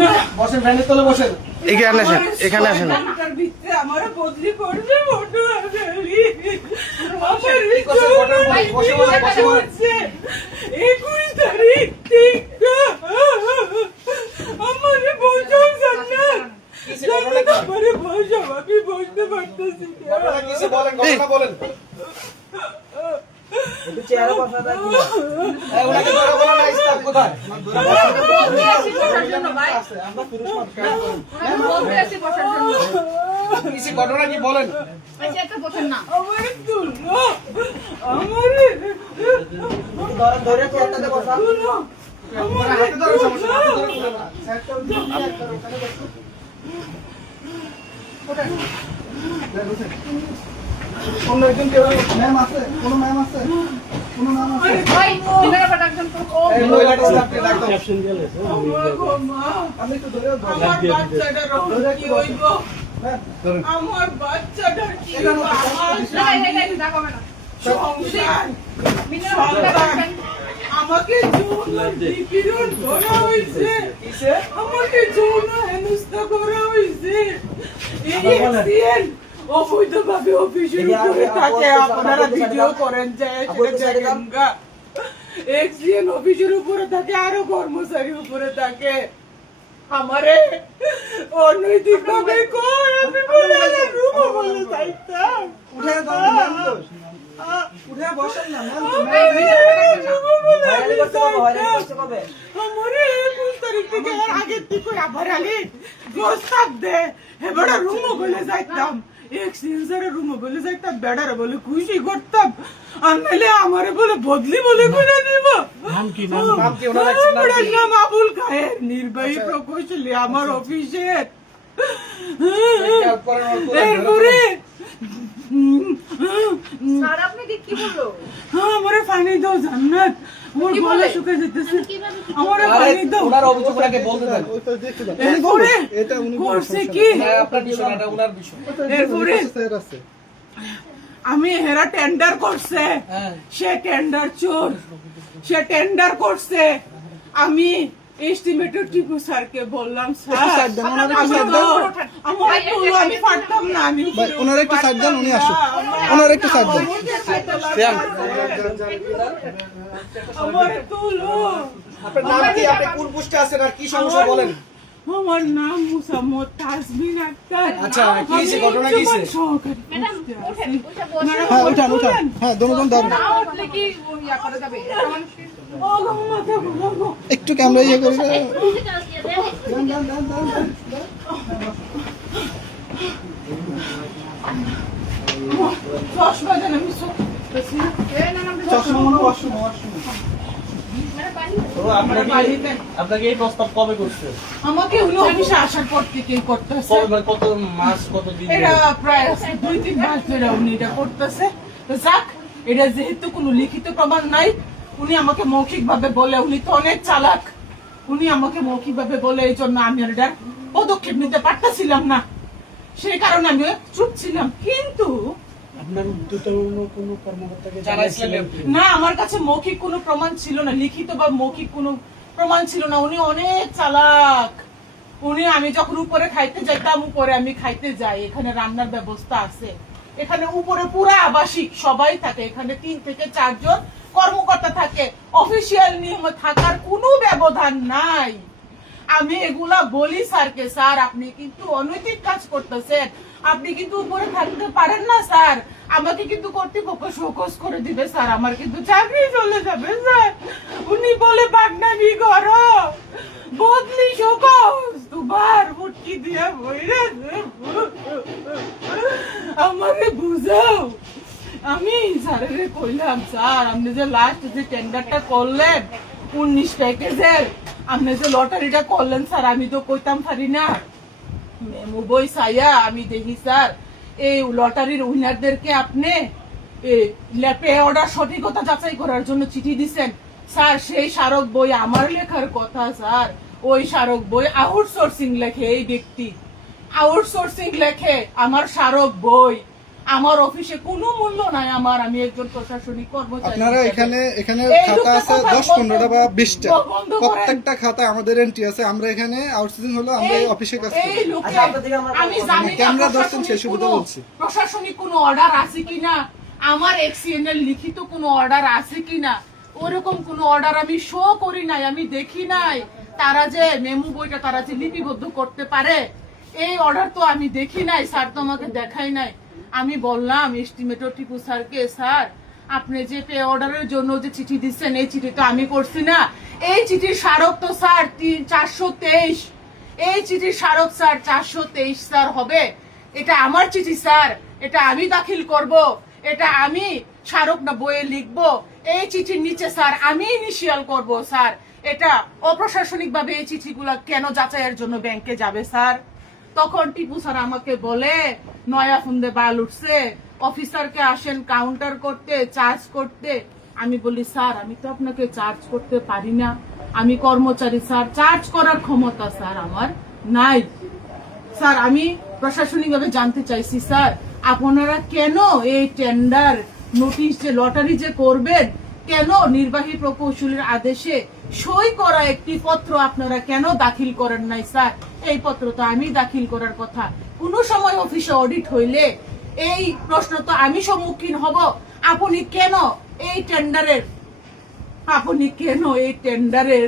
না বসেন, ফ্যানের তলে বসেন। এখানে আসেন, এখানে আসেন। আমার ভিতরে আমার বদলি করবে বড় আগালি আমার বসে বলেন, বসে বলেন। 21 তারিখ ঠিক আমারে বলছাও জান্নাত জান্নাত আমারে বলছাও আমি বুঝতে পারতেছি না। ঘটনা কিসে বলেন, ঘটনা বলেন। একটু চেহারা বসা রাখি এই ওনাকে ধরে বলেন না, স্টাফ কোথায়? আমরা পুরুষ মানুষ কিসে ঘটনা কি বলেন? আমারে তুলো আমারে ধরে ধরে চেহারাটাতে বসা তুলো আপনারা হাতে ধরে সমস্যা না, হাতে ধরে বলেন না। সাইডটা দিয়ে একটা ওখানে বসো অন্য একজন কেউ ম্যাম আছে? কোনো ম্যাম আছে? কোনো ম্যাম আছে? এই মহিলাটা স্টাফকে ডাকো। আমার গো মা আমি একটু ধরেও ধরো। আমার বাচ্চাটার কি হইব হ্যাঁ, ধরুন। আমার বাচ্চাটার কি হইব আমার সংসার সন্তান আমাকে যৌন নিপীড়ন করা হয়েছে কিসে? আমাকে যৌন হেনস্থা করা হয়েছে এই এক্সিডেন্ট অবৈধভাবে অফিসের উপরে থাকে আপনারা ভিডিও করেন যায় সেটা দেখেন গা এক্সিডেন্ট অফিসের উপরে থাকে আরো কর্মচারীর উপরে থাকে আমারে অনৈতিক ভাবে কর আমি বলে রূপ বলে চাইতাম উঠে দাও, ম্যাম তো। উঠে বসেন না, ম্যাম তো। হয়রানি করতে কবে হয়রানি করতে কবে আমারে 21 তারিখ থেকে এর আগের থেকে আবার আগে প্রস্তাব দে এবারে রুমও বলে যাইতাম এক্সচেঞ্জারে রুমও বলে যাইতাম বেড়ারে বলে খুশি করতাম আর নাহলে আমারে বলে বদলি বলে করে দিব নাম কি ওনার আছে? নাম আমার কি? নাম আবুল খায়ের নির্বাহী প্রকৌশলী আমার অফিসের খেয়াল করেন, ওর পুরো এরপরে স্যার আপনাকে কি বললো? আমারে পানি দাও জান্নাত আমার কি গলা বলে? শুকিয়ে যেতেছে কিভাবে আমারে আরে, পানি দাও ওনার অভিযোগ ওনাকে বলতে দেন। এরপরে করছে কি হ্যাঁ, আপনার বিষয় না, এটা ওনার বিষয়। এরপরে আমি হেরা টেন্ডার করছে হ্যাঁ। সে টেন্ডার চোর সে টেন্ডার করছে আমি এস্টিমেটেড টিপু স্যারকে বললাম স্যার আমি তো আমার তো আমি পারতাম না আমি ওনার একটু সাইড দেন, উনি আসুক। ওনার একটু সাইড দেন। আমার তুলো আপনার নাম কি? আপনি কোন পোস্টে আছেন আর কি সমস্যা বলেন? আমার নাম মুসাম্মদ তাসবিন আক্তার আচ্ছা, কি হয়েছে? ঘটনা কি হয়েছে? ম্যাডাম ওঠেন, উঠে বসেন। ম্যাডাম, হ্যাঁ উঠান উঠান, হ্যাঁ দুজন ধরেন। না উঠলে কি ইয়া করা যাবে? একটা মানুষের একটু ক্যামেরা ইয়ে করে বসে যাও, চশমা যেন আমি চোখতেছি চশমা মনে হয় ওয়াশরুম, ওয়াশরুম। আপনাকে এই প্রস্তাব কবে করছে? আমাকে উনি অফিসে আসার পর থেকেই করতেছে কত মাস, কত দিন? এটা প্রায় 2-3 মাস ধরে উনি এটা করতেছে তো যাক এটা যেহেতু কোনো লিখিত প্রমাণ নাই উনি আমাকে মৌখিক ভাবে বলে উনি তো অনেক চালাক উনি আমাকে মৌখিক ভাবে বলে এই জন্য আমি আর এটার পদক্ষেপ নিতে পারতেছিলাম না সেই কারণে আমি চুপ ছিলাম কিন্তু আপনার উদ্যোতন কোনো কর্মকর্তাকে জানাইছিলেন? না আমার কাছে মৌখিক কোনো প্রমাণ ছিল না লিখিত বা মৌখিক কোনো প্রমাণ ছিল না উনি অনেক চালাক উনি আমি যখন উপরে খাইতে যাইতাম উপরে আমি খাইতে যাই এখানে রান্নার ব্যবস্থা আছে এখানে উপরে পুরা আবাসিক সবাই থাকে এখানে 3 থেকে 4 জন কর্মকর্তা থাকে অফিসিয়াল নিয়ম থাকার কোনো ব্যবধান নাই আমি এগুলা বলি স্যারকে স্যার আপনি কিন্তু অনৈতিক কাজ করতেছেন আপনি কিন্তু উপরে থাকতে পারেন না স্যার আমাকে কিন্তু কর্তৃপক্ষ শোকজ করে দিবে স্যার আমার কিন্তু চাকরি চলে যাবে স্যার উনি বলে বাগনামি করো বদলি শোকজ তোমার মুটকি দিয়ে বইরে আমারে বুঝাও আমি স্যারেরে কইলাম স্যার আপনি যে লাস্ট যে টেন্ডারটা করলেন 19 প্যাকেজের আপনি যে লটারিটা করলেন স্যার আমি তো কইতাম পারি না মেমু বই সাইয়া আমি দেখি স্যার এই লটারির উইনারদেরকে আপনি ল্যাপে অর্ডার সঠিকতা যাচাই করার জন্য চিঠি দিছেন স্যার সেই স্মারক বই আমার লেখার কথা স্যার ওই স্মারক বই আউটসোর্সিং লেখে এই ব্যক্তি আউটসোর্সিং লেখে আমার স্মারক বই আমার অফিসে কোনো মূল্য নাই আমার, আমি একজন প্রশাসনিক কর্মচারী আপনারা হিসেবে। এখানে এই খাতা লোকটা আছে কথা 10-15টা বা 20টা, বন্ধ করেন। প্রত্যেকটা খাতা আমাদের এন্ট্রি আছে। আমরা এখানে আউটসোর্সিং হলো আমরা এই অফিসে কাজ করি। এই লোকে আচ্ছা, আপনার দিকে আমার আমি জানি না ক্যামেরা ধরছেন প্রশাসনিক সেই সুবিধা কোনো- বলছি। প্রশাসনিক কোনো অর্ডার আছে কিনা, আমার এক্সিএন এর লিখিত কোনো অর্ডার আছে কিনা, ওরকম কোনো অর্ডার আমি শো করি নাই, আমি দেখি নাই। তারা যে মেমু বইটা তারা যে লিপিবদ্ধ করতে পারে, এই অর্ডার তো আমি দেখি নাই, স্যার তো আমাকে দেখাই নাই। আমি বললাম এস্টিমেটর টিপু স্যারকে, স্যার আপনি যে পে অর্ডারের জন্য যে চিঠি দিচ্ছেন, এই চিঠি তো আমি করছি না, এই চিঠির স্মারক তো স্যার 423, এই চিঠির স্মারক স্যার 423 স্যার হবে। এটা আমার চিঠি স্যার, এটা আমি দাখিল করব, এটা আমি স্মারক না বইয়ে লিখবো, এই চিঠির নিচে স্যার আমি ইনিশিয়াল করব স্যার। এটা অপ্রশাসনিক ভাবে এই চিঠিগুলা কেন যাচাইয়ের জন্য ব্যাংকে যাবে স্যার? তখন টিপু স্যার আমাকে বলে, নয়া ফুন্দে বাল উঠছে, অফিসারকে আসেন কাউন্টার করতে, চার্জ করতে। আমি বলি স্যার আমি তো আপনাকে চার্জ করতে পারি না, আমি কর্মচারী স্যার, চার্জ করার ক্ষমতা স্যার আমার নাই। স্যার আমি প্রশাসনিক ভাবে জানতে চাইছি স্যার, আপনারা কেন এই টেন্ডার নোটিশ যে লটারি যে করবেন, কেন নির্বাহী প্রকৌশলীর আদেশে সই করা একটি পত্র আপনারা কেন দাখিল করেন নাই স্যার? এই পত্র তো আমি দাখিল করার কথা। কোনো সময় অফিসে অডিট হইলে এই প্রশ্ন তো আমি সম্মুখীন হব, আপনি কেন এই টেন্ডারের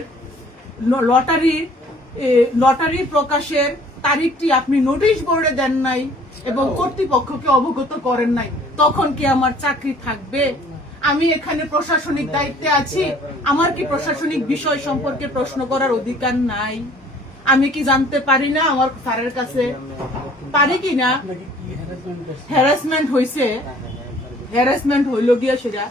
লটারি প্রকাশের তারিখটি আপনি নোটিশ বোর্ডে দেন নাই এবং কর্তৃপক্ষকে অবগত করেন নাই? তখন কি আমার চাকরি থাকবে? আমি এখানে প্রশাসনিক দায়িত্বে আছি, আমার কি প্রশাসনিক বিষয় সম্পর্কে প্রশ্ন করার অধিকার নাই? আমি কি জানতে পারি না আমার স্যারের কাছে? পারি কি না? আপনাকে কি হ্যারাসমেন্ট করছে? হ্যারাসমেন্ট হইছে, হ্যারাসমেন্ট হইল গিয়া সেটা